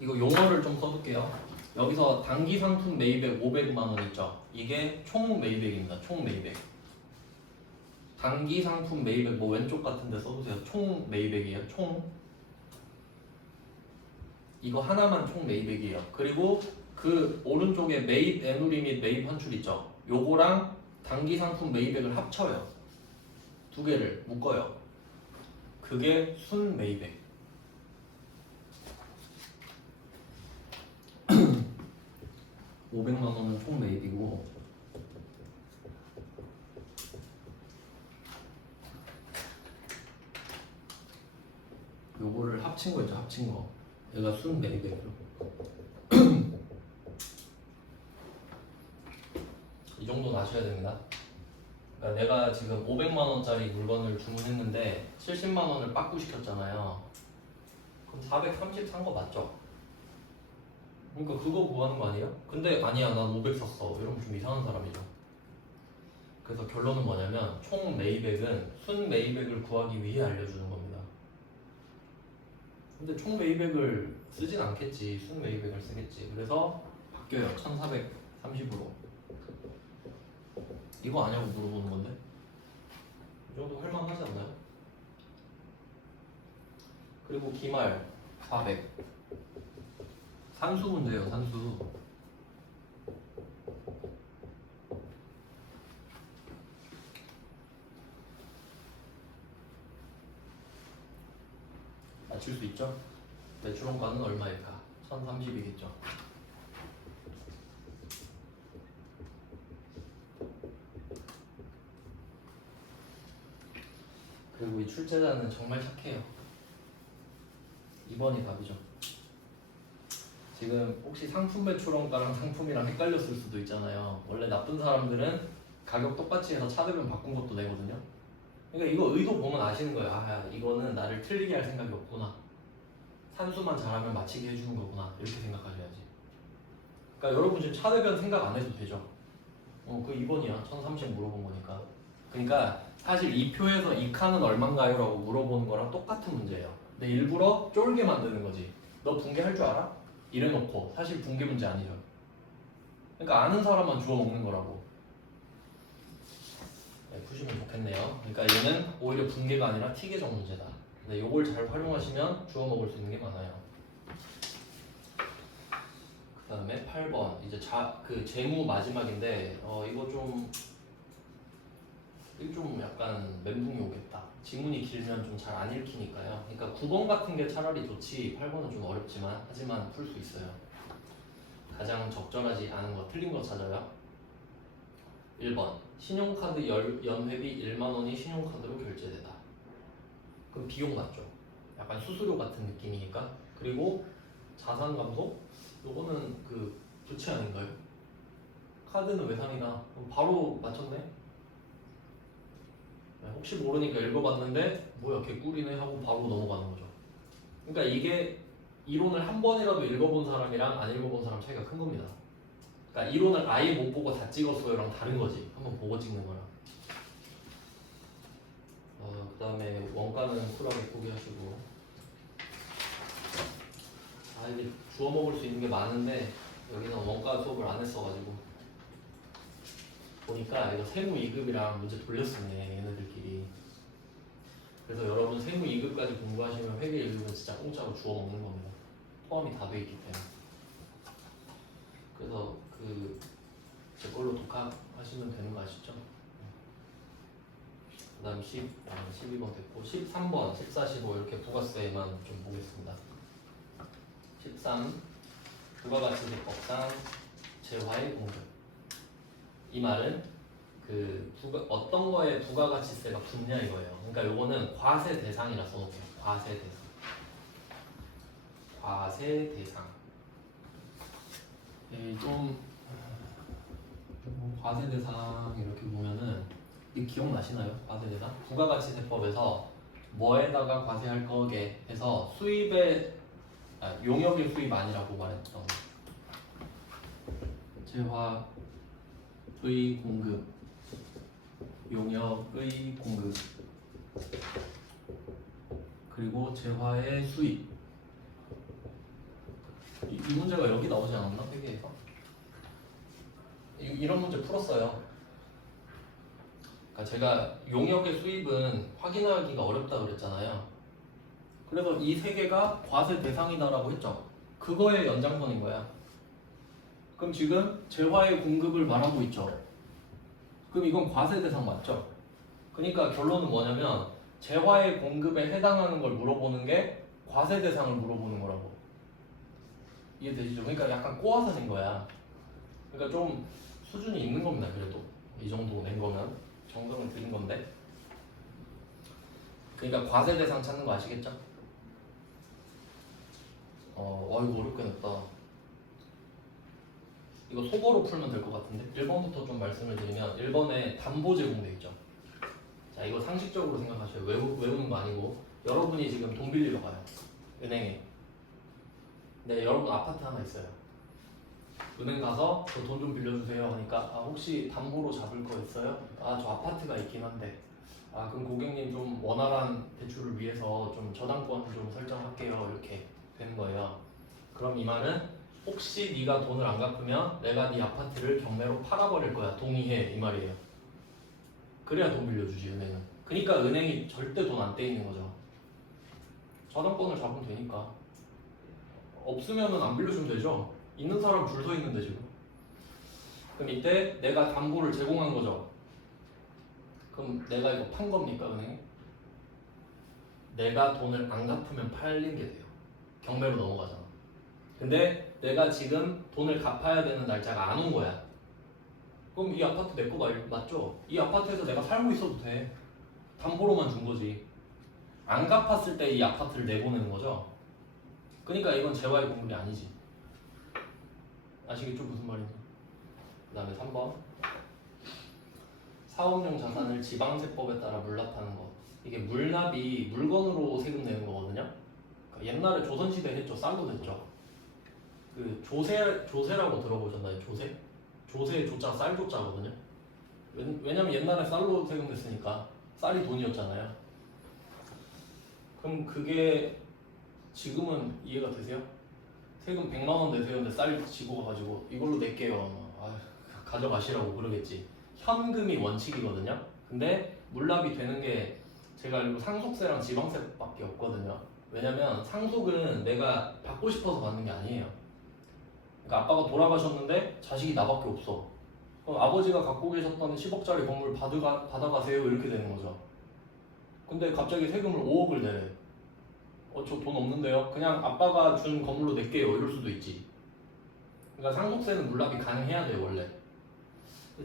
이거 용어를 좀 써볼게요. 여기서 단기 상품 매입액 500만 원 있죠. 이게 총 매입액입니다. 총 매입액. 단기 상품 매입액 뭐 왼쪽 같은 데 써보세요. 총 매입액이에요. 총. 이거 하나만 총 매입액이에요. 그리고 그 오른쪽에 매입 애누리 및 매입 환출 있죠. 요거랑 단기 상품 매입액을 합쳐요. 두 개를 묶어요. 그게 순 매입액. 500만 원은 총 매입이고 요거를 합친 거 있죠. 합친 거. 얘가 순 매입액이요. 이 정도는 아셔야 됩니다. 그러니까 내가 지금 500만 원짜리 물건을 주문했는데 70만 원을 빠꾸시켰잖아요. 그럼 430 산 거 맞죠? 그러니까 그거 구하는 거 아니에요? 근데 아니야 난 500 샀어 이러면 좀 이상한 사람이죠. 그래서 결론은 뭐냐면 총 매입액은 순 매입액을 구하기 위해 알려주는 겁니다. 근데 총 매입액을 쓰진 않겠지. 순 매입액을 쓰겠지. 그래서 바뀌어요. 1430으로. 이거 아냐고 물어보는 건데 이 정도 할만하지 않나요? 그리고 기말 400 산수 문제예요. 산수. 맞출 수 있죠? 매출원가는 얼마일까? 1030이겠죠. 그리고 이 출제자는 정말 착해요. 2번이 답이죠. 지금 혹시 상품 매출원가랑 상품이랑 헷갈렸을 수도 있잖아요. 원래 나쁜 사람들은 가격 똑같이 해서 차등은 바꾼 것도 내거든요. 그러니까 이거 의도 보면 아시는 거예요. 아, 이거는 나를 틀리게 할 생각이 없구나. 산수만 잘하면 맞히게 해주는 거구나. 이렇게 생각하셔야지. 그러니까 여러분 지금 차대변 생각 안 해도 되죠. 그 2번이야. 1030 물어본 거니까. 그러니까 사실 이 표에서 이 칸은 얼만가요? 라고 물어보는 거랑 똑같은 문제예요. 근데 일부러 쫄게 만드는 거지. 너 붕괴 할 줄 알아? 이래놓고 사실 붕괴 문제 아니죠. 그러니까 아는 사람만 주워 먹는 거라고. 네, 푸시면 좋겠네요. 그러니까 얘는 오히려 붕괴가 아니라 T계정 문제다. 근데 요걸 잘 활용하시면 주워 먹을 수 있는 게 많아요. 그 다음에 8번 이제 그 재무 마지막인데 이거 좀 약간 멘붕이 오겠다. 지문이 길면 좀 잘 안 읽히니까요. 그러니까 9번 같은 게 차라리 좋지 8번은 좀 어렵지만 하지만 풀 수 있어요. 가장 적절하지 않은 거 틀린 거 찾아요. 1번 신용카드 연회비 1만 원이 신용카드로 결제되다. 그럼 비용 맞죠? 약간 수수료 같은 느낌이니까. 그리고 자산 감소? 요거는 그 부채 아닌가요? 카드는 외상이다. 그럼 바로 맞췄네? 혹시 모르니까 읽어봤는데 뭐야 개꿀이네 하고 바로 넘어가는 거죠. 그러니까 이게 이론을 한 번이라도 읽어본 사람이랑 안 읽어본 사람 차이가 큰 겁니다. 그러니까 이론을 아예 못 보고 다 찍었어요랑 다른 거지. 한번 보고 찍는 거랑. 그 다음에 원가는 쿨하게 포기하시고. 이게 주워 먹을 수 있는 게 많은데 여기는 원가 수업을 안 했어가지고 보니까 이거 세무 2급이랑 문제 돌렸었네 얘네들끼리. 그래서 여러분 세무 2급까지 공부하시면 회계 1급은 진짜 공짜로 주워 먹는 겁니다. 포함이 다 돼 있기 때문에. 그래서 제 걸로 독학하시면 되는 거 아시죠? 그 다음 12번 됐고 13번, 14, 15 이렇게 부가세만 좀 보겠습니다. 13 부가가치세법상 재화의 공급. 이 말은 어떤 거에 부가가치세가 붙냐 이거예요. 그러니까 요거는 과세 대상이라 써놓을게요. 과세 대상. 과세 대상. 과세 대상 이렇게 보면은 이 기억나시나요? 과세 대상? 부가가치세법에서 뭐에다가 과세할 거게 해서 용역의 수입 아니라고 말했던 재화의 공급, 용역의 공급, 그리고 재화의 수입. 이 문제가 여기 나오지 않았나? 회계에서? 이런 문제 풀었어요. 그러니까 제가 용역의 수입은 확인하기가 어렵다 그랬잖아요. 그래서 이 세 개가 과세 대상이다라고 했죠. 그거의 연장선인 거야. 그럼 지금 재화의 공급을 말하고 있죠. 그럼 이건 과세 대상 맞죠? 그러니까 결론은 뭐냐면 재화의 공급에 해당하는 걸 물어보는 게 과세 대상을 물어보는 거라고. 이해되시죠? 그러니까 약간 꼬아서 낸 거야. 그러니까 좀 수준이 있는 겁니다. 그래도 이 정도 낸 거면 정도는 드린 건데. 그러니까 과세 대상 찾는 거 아시겠죠? 이거 어렵게 냈다. 이거 속어로 풀면 될 것 같은데 1번부터 좀 말씀을 드리면 1번에 담보 제공돼 있죠. 자, 이거 상식적으로 생각하셔요. 외우는 거 아니고 여러분이 지금 돈 빌리러 가요. 은행에. 네, 여러분 아파트 하나 있어요. 은행 가서 저 돈 좀 빌려주세요 하니까 혹시 담보로 잡을 거 있어요? 저 아파트가 있긴 한데 그럼 고객님 좀 원활한 대출을 위해서 좀 저당권 좀 설정할게요. 이렇게 되는 거예요. 그럼 이 말은 혹시 네가 돈을 안 갚으면 내가 네 아파트를 경매로 팔아버릴 거야. 동의해 이 말이에요. 그래야 돈 빌려주지 은행은. 그러니까 은행이 절대 돈 안 떼이는 거죠. 저당권을 잡으면 되니까. 없으면은 안 빌려주면 되죠. 있는 사람 줄 서 있는데 지금. 그럼 이때 내가 담보를 제공한 거죠. 그럼 내가 이거 판 겁니까 은행에? 내가 돈을 안 갚으면 팔린 게 돼요. 경매로 넘어가잖아. 근데 내가 지금 돈을 갚아야 되는 날짜가 안 온 거야. 그럼 이 아파트 내 거 맞죠? 이 아파트에서 내가 살고 있어도 돼. 담보로만 준 거지. 안 갚았을 때 이 아파트를 내보내는 거죠. 그러니까 이건 재화의 공급이 아니지. 아시겠죠? 무슨 말인지. 그 다음에 3번 사업용 자산을 지방세법에 따라 물납하는 것. 이게 물납이 물건으로 세금 내는 거거든요. 그러니까 옛날에 조선시대 했죠. 쌀로 냈죠. 그 조세라고 들어보셨나요? 조세의 조자가 쌀 조자거든요. 왜냐면 옛날에 쌀로 세금 냈으니까 쌀이 돈이었잖아요. 그럼 그게 지금은 이해가 되세요? 세금 100만 원 내세요. 근데 쌀 지고 가가지고 이걸로 낼게요. 가져가시라고 그러겠지. 현금이 원칙이거든요. 근데 물납이 되는 게 제가 알기로 상속세랑 지방세밖에 없거든요. 왜냐면 상속은 내가 받고 싶어서 받는 게 아니에요. 그러니까 아빠가 돌아가셨는데 자식이 나밖에 없어. 그럼 아버지가 갖고 계셨던 10억짜리 건물 받아가세요 이렇게 되는 거죠. 근데 갑자기 세금을 5억을 내래. 저 돈 없는데요? 그냥 아빠가 준 건물로 낼게요 이럴 수도 있지. 그러니까 상속세는 물납이 가능해야 돼요 원래.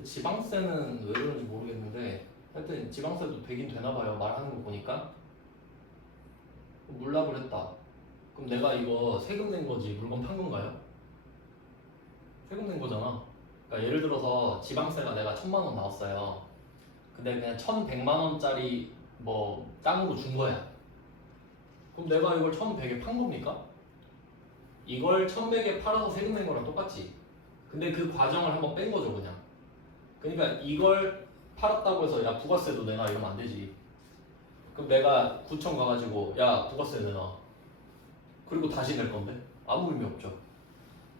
지방세는 왜 그런지 모르겠는데 하여튼 지방세도 되긴 되나봐요. 말하는 거 보니까. 물납을 했다. 그럼 내가 이거 세금 낸 거지 물건 판 건가요? 세금 낸 거잖아. 그러니까 예를 들어서 지방세가 내가 1,000만 원 나왔어요. 근데 그냥 1,100만 원짜리 뭐 땅으로 준 거야. 그럼 내가 이걸 1,100에 판 겁니까? 이걸 1,100에 팔아서 세금 낸 거랑 똑같지. 근데 그 과정을 한번 뺀 거죠 그냥. 그러니까 이걸 팔았다고 해서 야 부가세도 내놔 이러면 안 되지. 그럼 내가 구청 가가지고 야 부가세 내놔. 그리고 다시 낼 건데 아무 의미 없죠.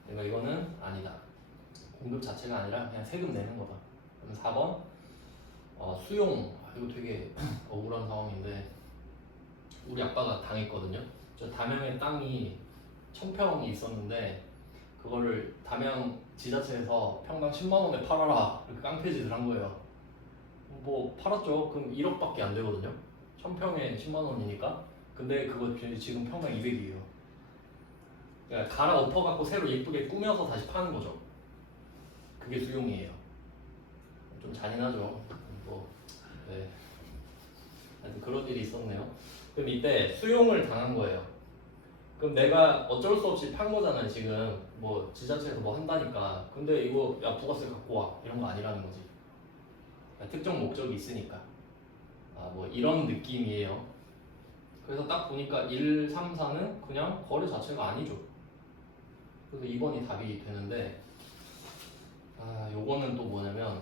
그러니까 이거는 아니다. 공급 자체가 아니라 그냥 세금 내는 거다. 그럼 4번 수용. 이거 되게 억울한 상황인데 우리 아빠가 당했거든요. 저 담양에 땅이 1,000평이 있었는데 그거를 담양 지자체에서 평당 10만 원에 팔아라 이렇게 깡패짓을 한 거예요. 뭐 팔았죠. 그럼 1억밖에 안 되거든요. 1,000평에 10만 원이니까. 근데 그거 지금 평당 200이에요. 그러니까 갈아엎어갖고 새로 예쁘게 꾸며서 다시 파는 거죠. 그게 수용이에요. 좀 잔인하죠. 네. 하여튼 그런 일이 있었네요. 그럼 이때 수용을 당한 거예요. 그럼 내가 어쩔 수 없이 판 거잖아요. 지금 뭐 지자체에서 뭐 한다니까. 근데 이거 야 부가세 갖고 와 이런 거 아니라는 거지. 특정 목적이 있으니까. 뭐 이런 느낌이에요. 그래서 딱 보니까 1, 3, 4는 그냥 거래 자체가 아니죠. 그래서 2번이 답이 되는데 요거는 또 뭐냐면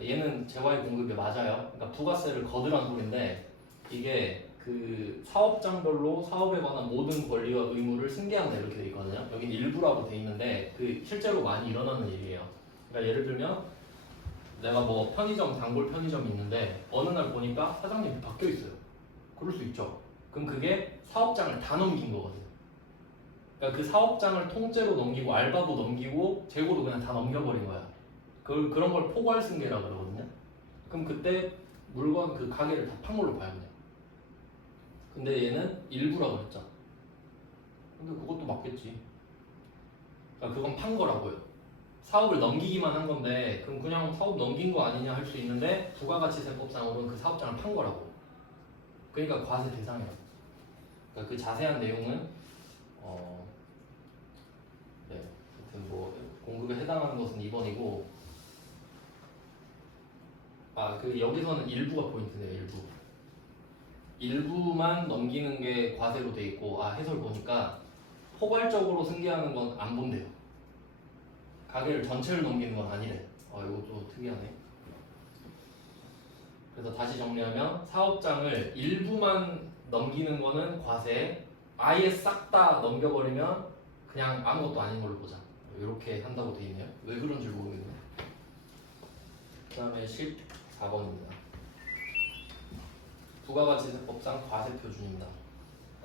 얘는 재화의 공급이 맞아요. 그러니까 부가세를 거두란 소리인데 이게 그 사업장별로 사업에 관한 모든 권리와 의무를 승계한다 이렇게 돼 있거든요. 여긴 일부라고 돼 있는데 그 실제로 많이 일어나는 일이에요. 그러니까 예를 들면 내가 뭐 편의점 단골 편의점이 있는데 어느 날 보니까 사장님이 바뀌어 있어요. 그럴 수 있죠. 그럼 그게 사업장을 다 넘긴 거거든요. 그러니까 그 사업장을 통째로 넘기고 알바도 넘기고 재고도 그냥 다 넘겨버린 거야. 그런 걸 포괄 승계라 그러거든요. 그럼 그때 물건 그 가게를 다 판 걸로 봐야 돼. 근데 얘는 일부라 그랬죠. 근데 그것도 맞겠지. 그러니까 그건 판 거라고요. 사업을 넘기기만 한 건데 그럼 그냥 사업 넘긴 거 아니냐 할 수 있는데 부가가치세법상으로는 그 사업장을 판 거라고. 그러니까 과세 대상이야. 그러니까 그 자세한 내용은 네, 하여튼 뭐 공급에 해당하는 것은 2번이고 그 여기서는 일부가 포인트네요. 일부만 넘기는 게 과세로 돼 있고 해설 보니까 포괄적으로 승계하는 건 안 본대요. 가게를 전체를 넘기는 건 아니래. 이것도 특이하네. 그래서 다시 정리하면 사업장을 일부만 넘기는 거는 과세, 아예 싹 다 넘겨버리면 그냥 아무것도 아닌 걸로 보자. 이렇게 한다고 돼 있네요. 왜 그런지 모르겠네. 그 다음에 14번입니다. 부가가치세법상 과세표준입니다.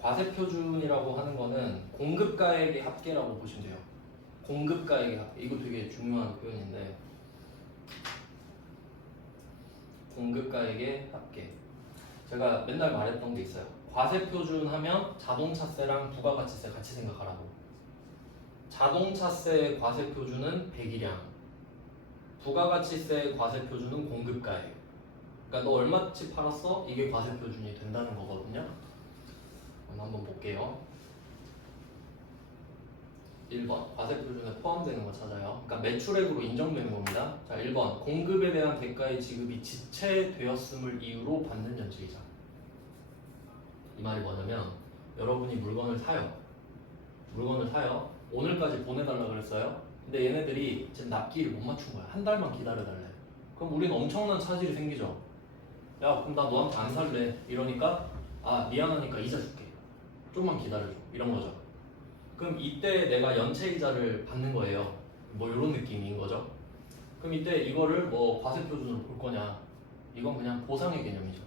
과세표준이라고 하는 거는 공급가액의 합계라고 보시면 돼요. 공급가액의 합계. 이거 되게 중요한 표현인데 공급가액의 합계. 제가 맨날 말했던 게 있어요. 과세표준 하면 자동차세랑 부가가치세 같이 생각하라고. 자동차세 과세표준은 배기량, 부가가치세 과세표준은 공급가액. 그러니까 너 얼마치 팔았어? 이게 과세표준이 된다는 거거든요. 그럼 한번 볼게요. 1번 과세표준에 포함되는 거 찾아요. 그러니까 매출액으로 인정되는 겁니다. 자, 1번 공급에 대한 대가의 지급이 지체되었음을 이유로 받는 연체이자. 이 말이 뭐냐면 여러분이 물건을 사요. 오늘까지 보내달라 그랬어요. 근데 얘네들이 지금 납기를 못 맞춘 거야. 한 달만 기다려달래. 그럼 우린 엄청난 차질이 생기죠. 야, 그럼 나 너한테 안 살래. 이러니까 미안하니까 이자 줄게. 좀만 기다려줘. 이런 거죠. 그럼 이때 내가 연체이자를 받는 거예요. 뭐 이런 느낌인 거죠. 그럼 이때 이거를 뭐 과세표준으로 볼 거냐? 이건 그냥 보상의 개념이죠.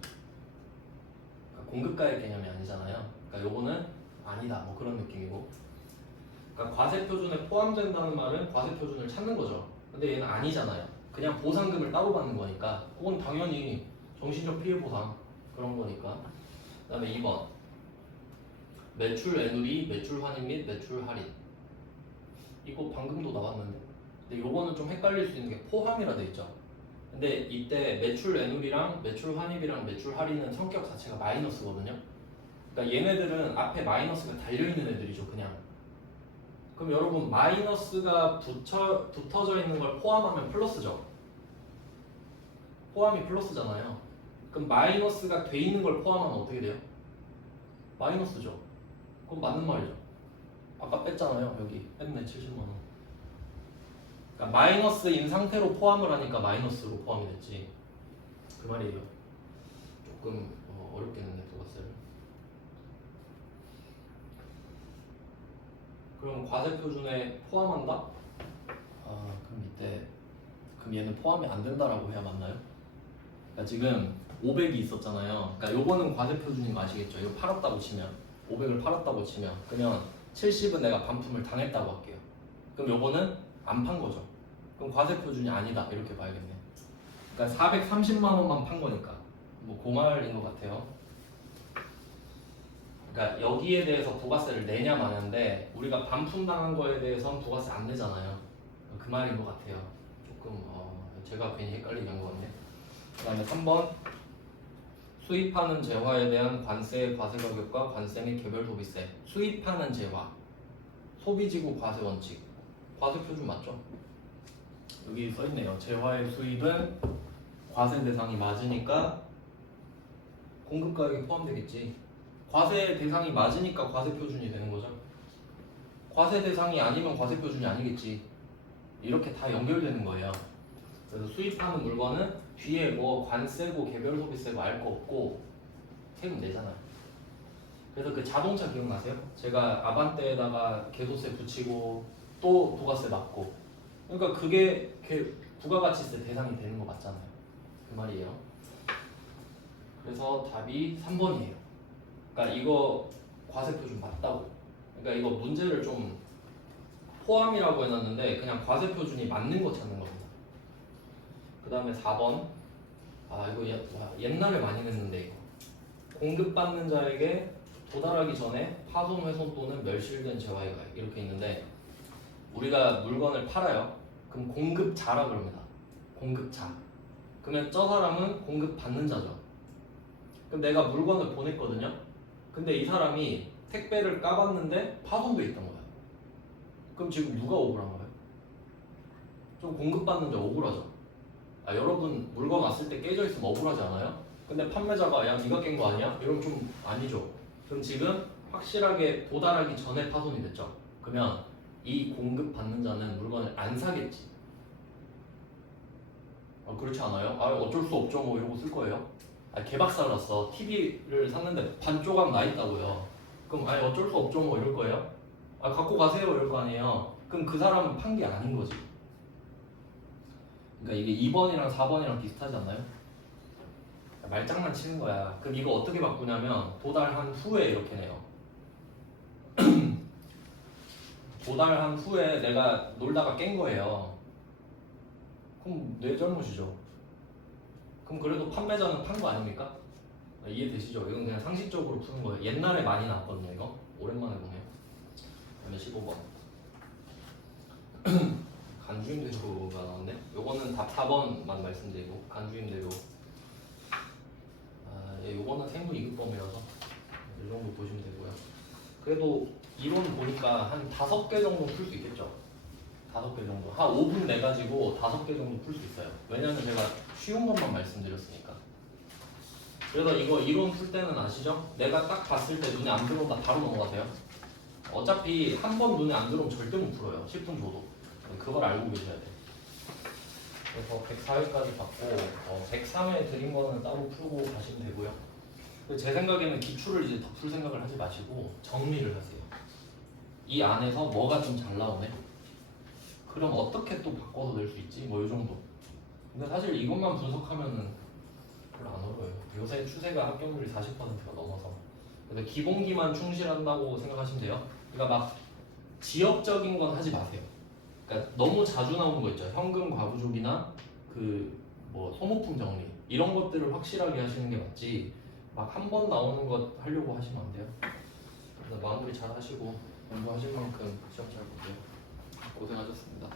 그러니까 공급가의 개념이 아니잖아요. 그러니까 요거는 아니다. 뭐 그런 느낌이고. 그러니까 과세표준에 포함된다는 말은 과세표준을 찾는 거죠. 근데 얘는 아니잖아요. 그냥 보상금을 따로 받는 거니까 그건 당연히 정신적 피해 보상 그런 거니까. 그 다음에 2번 매출 애누리, 매출 환입 및 매출 할인. 이거 방금도 나왔는데 근데 요거는 좀 헷갈릴 수 있는 게 포함이라 돼 있죠. 근데 이때 매출 애누리랑 매출 환입이랑 매출 할인은 성격 자체가 마이너스거든요. 그러니까 얘네들은 앞에 마이너스가 달려있는 애들이죠. 그냥. 그럼 여러분 마이너스가 붙어져 있는 걸 포함하면 플러스죠. 포함이 플러스잖아요. 그럼 마이너스가 돼 있는 걸 포함하면 어떻게 돼요? 마이너스죠. 그건 맞는 말이죠. 아까 뺐잖아요. 여기 뺐네. 70만 원. 그러니까 마이너스인 상태로 포함을 하니까 마이너스로 포함이 됐지. 그 말이에요. 조금 어렵겠는데 부가세를. 그럼 과세표준에 포함한다? 그럼 얘는 포함이 안 된다라고 해야 맞나요? 그러니까 지금 500이 있었잖아요. 그러니까 요거는 과세표준인 거 아시겠죠? 이거 팔았다고 치면 500을 팔았다고 치면 그러면 70은 내가 반품을 당했다고 할게요. 그럼 요거는 안 판 거죠. 그럼 과세표준이 아니다 이렇게 봐야겠네. 그러니까 430만 원만 판 거니까 뭐 그 말인 것 같아요. 그러니까 여기에 대해서 부가세를 내냐 마냐인데 우리가 반품당한 거에 대해서는 부가세 안 내잖아요. 그 말인 것 같아요. 조금 제가 괜히 헷갈리게 한 거 같네. 그 다음에 3번 수입하는 재화에 대한 관세의 과세가격과 관세 및 개별 소비세. 수입하는 재화 소비지구 과세 원칙 과세표준 맞죠? 여기 써있네요. 재화의 수입은 과세 대상이 맞으니까 공급가격이 포함되겠지. 과세 대상이 맞으니까 과세표준이 되는 거죠. 과세 대상이 아니면 과세표준이 아니겠지. 이렇게 다 연결되는 거예요. 그래서 수입하는 물건은 뒤에 뭐 관세고 개별 소비세고 알 거 없고 세금 내잖아요. 그래서 그 자동차 기억나세요? 제가 아반떼에다가 개소세 붙이고 또 부가세 맞고 그러니까 그게 부가가치세 대상이 되는 거 맞잖아요. 그 말이에요. 그래서 답이 3번이에요. 그러니까 이거 과세표준 맞다고. 그러니까 이거 문제를 좀 포함이라고 해놨는데 그냥 과세표준이 맞는 거 찾는 겁니다. 그 다음에 4번. 아 이거 옛날에 많이 냈는데 이거. 공급받는 자에게 도달하기 전에 파손, 훼손 또는 멸실된 재화의 가액 이렇게 있는데 우리가 물건을 팔아요. 그럼 공급자라 그럽니다. 공급자. 그러면 저 사람은 공급받는 자죠. 그럼 내가 물건을 보냈거든요. 근데 이 사람이 택배를 까봤는데 파손돼 있던 거야. 그럼 지금 누가 억울한 거예요? 좀 공급받는 자 억울하죠. 아 여러분 물건 왔을 때 깨져 있으면 억울하지 않아요? 근데 판매자가 야 네가 깬 거 아니야? 이러면 좀 아니죠. 그럼 지금 확실하게 도달하기 전에 파손이 됐죠. 그러면 이 공급받는 자는 물건을 안 사겠지. 그렇지 않아요? 아 어쩔 수 없죠 뭐 이러고 쓸 거예요? 아 개박살 났어. TV를 샀는데 반 조각 나 있다고요. 그럼 아니 어쩔 수 없죠 뭐 이럴 거예요? 아 갖고 가세요 이럴 거 아니에요. 그럼 그 사람은 판 게 아닌 거지. 그러니까 이게 2번이랑 4번이랑 비슷하지 않나요? 말장난 치는 거야. 그럼 이거 어떻게 바꾸냐면 도달한 후에 이렇게 내요. 도달한 후에 내가 놀다가 깬 거예요. 그럼 내 잘못이죠. 그럼 그래도 판매자는 판 거 아닙니까? 이해되시죠? 이건 그냥 상식적으로 푸는 거예요. 옛날에 많이 나왔거든요 이거. 오랜만에 보네요. 그다음에 15번. 간주임대료가 나왔네. 요거는 답 4번만 말씀드리고 간주임대료. 요거는 세무 2급범이라서 이 정도 보시면 되고요. 그래도 이론 보니까 한 5개 정도 풀 수 있겠죠? 5개 정도. 한 5분 내가지고 5개 정도 풀 수 있어요. 왜냐면 제가 쉬운 것만 말씀드렸으니까. 그래서 이거 이론 풀 때는 아시죠? 내가 딱 봤을 때 눈에 안 들어온다 바로 넘어가세요. 어차피 한 번 눈에 안 들어오면 절대 못 풀어요. 10분 줘도. 그걸 알고 계셔야 돼요. 그래서 104회까지 받고 103회 드린 거는 따로 풀고 가시면 되고요. 제 생각에는 기출을 이제 더 풀 생각을 하지 마시고 정리를 하세요. 이 안에서 뭐가 좀 잘 나오네? 그럼 어떻게 또 바꿔서 낼 수 있지? 뭐 이 정도. 근데 사실 이것만 분석하면은 별로 안 어려워요. 요새 추세가 합격률이 40%가 넘어서. 그래서 기본기만 충실한다고 생각하시면 돼요. 그러니까 막 지역적인 건 하지 마세요. 그러니까 너무 자주 나오는 거 있죠. 현금 과부족이나 그 뭐 소모품 정리 이런 것들을 확실하게 하시는 게 맞지. 막 한 번 나오는 것 하려고 하시면 안 돼요. 그래서 마무리 잘 하시고 공부하실 만큼 시험 잘 보세요. 고생하셨습니다.